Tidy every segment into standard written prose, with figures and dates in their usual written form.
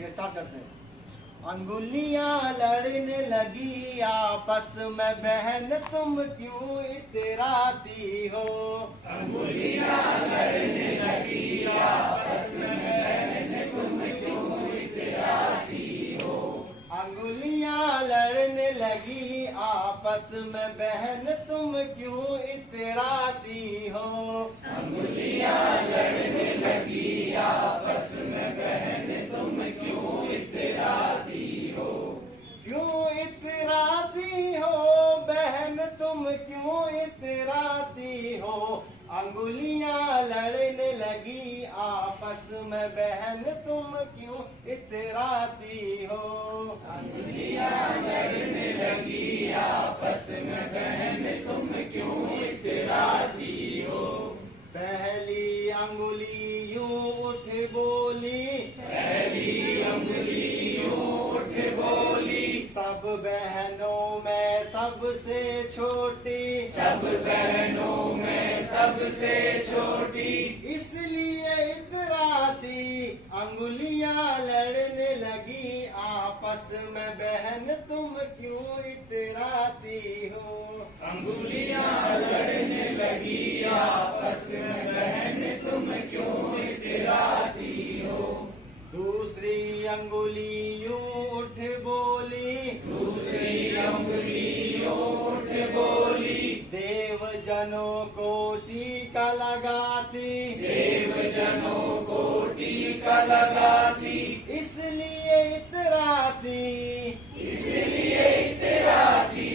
ठीक है, स्टार्ट करते हैं। अंगुलियां लड़ने लगी आपस में बहन तुम क्यों इतराती हो। अंगुलियां लड़ने लगी आपस में बहन तुम क्यों इतराती हो। अंगुलियां लड़ने लगी आपस में बहन तुम क्यों इतराती हो। अंगुलियां लड़ने लगी आपस में बहन तुम क्यों इतराती हो। क्यों इतराती हो बहन तुम क्यों इतराती हो। अंगुलियां लड़ने लगी आपस में बहन तुम क्यों इतराती हो। अंगुलियां लड़ने लगी आपस में बहन तुम क्यों इतराती हो। पहली अंगुली यूं उठ बोली, पहली अंगुली यूं उठ बोली, सब बहनों में सबसे छोटी, सब बहनों में सबसे छोटी, इसलिए इतराती। अंगुलियां लड़ने लगी आपस में बहन तुम क्यों इतराती हो। अंगुलियां लड़ने लगी आपस में बहन तुम क्यों इतराती हो। दूसरी अंगुली यूं उठ बोली, दूसरी अंगुली यूं उठ बोली, देव जनों को टीका लगाती, देव जनों को टीका लगाती, इसलिए इतराती। इसलिए इतराती।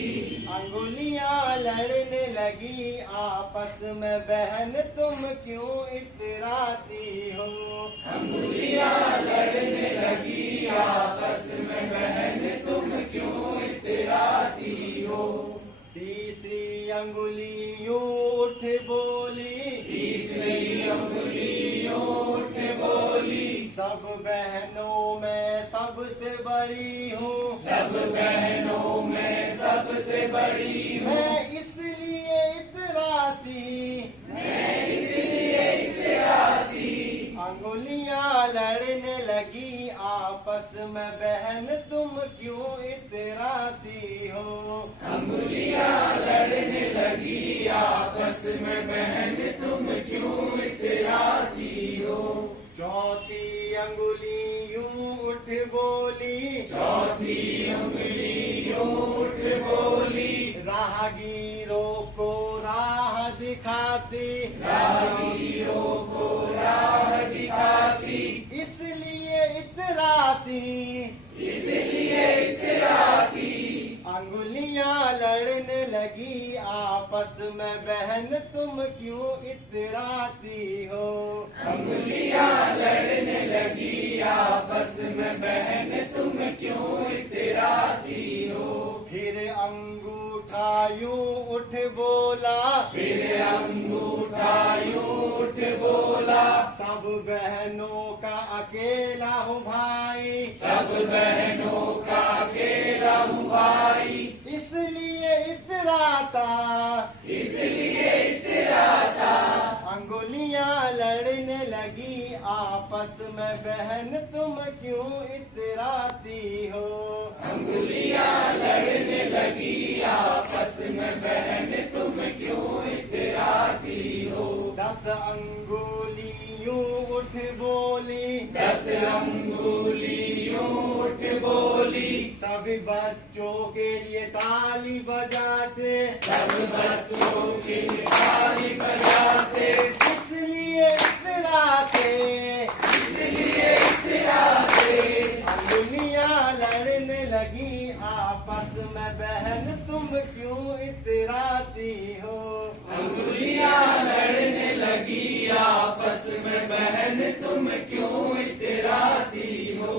अंगुलियां लड़ने लगी आपस में बहन तुम क्यों इतराती हो। अंगुलियां लड़ने लगी आपस में बहन तुम क्यों इतराती हो। तीसरी अंगुली यूं उठ बोली, तीसरी अंगुली यूं उठ बोली, सब बहनों में सबसे बड़ी हूँ, सब बहनों में सबसे बड़ी हूँ, मैं इसलिए इतराती। मैं इसलिए इतराती। अंगुलियां लड़ने लगी आपस में बहन तुम क्यों इतराती हो। अंगुलियां लड़ने लगी आपस में बहन तुम क्यों इतराती हो। चौथी अंगुली यूं उठ बोली, चौथी अंगुली यूं उठ बोली, राहगीरों को राह दिखाती, राहगीरों को राह दिखाती, इसलिए इतराती। इसलिए इतराती। अंगुलियां लड़ने लगी आपस में बहन तुम क्यों इतराती हो। अंगुलियां लड़ने लगी आपस में बहन तुम क्यों इतराती हो। फिर अंगूठा यूं उठ बोला, फिर अंगूठा यूं उठ बोला, सब बहनों का अकेला हूँ भाई, सब बहनों का अकेला हूँ भाई, इसलिए इतराता। इसलिए इतराता। अंगुलियां लड़ने लगी आपस में बहन तुम क्यों इतराती हो। अंगुलियां लड़ने लगी आपस में बहन तुम क्यों इतराती हो। 10 अंगुलियों उठ बोली, 10 अंगुलियों उठ बोली, सभी बच्चों के लिए ताली बजाते, सब बच्चों की ताली बजाते, इसलिए इतराते। इसलिए इतराते। अंगुलियां लड़ने लगी आपस में बहन तुम क्यों इतराती हो। अंगुलियां लड़ने लगी आपस में बहन तुम क्यों इतराती हो।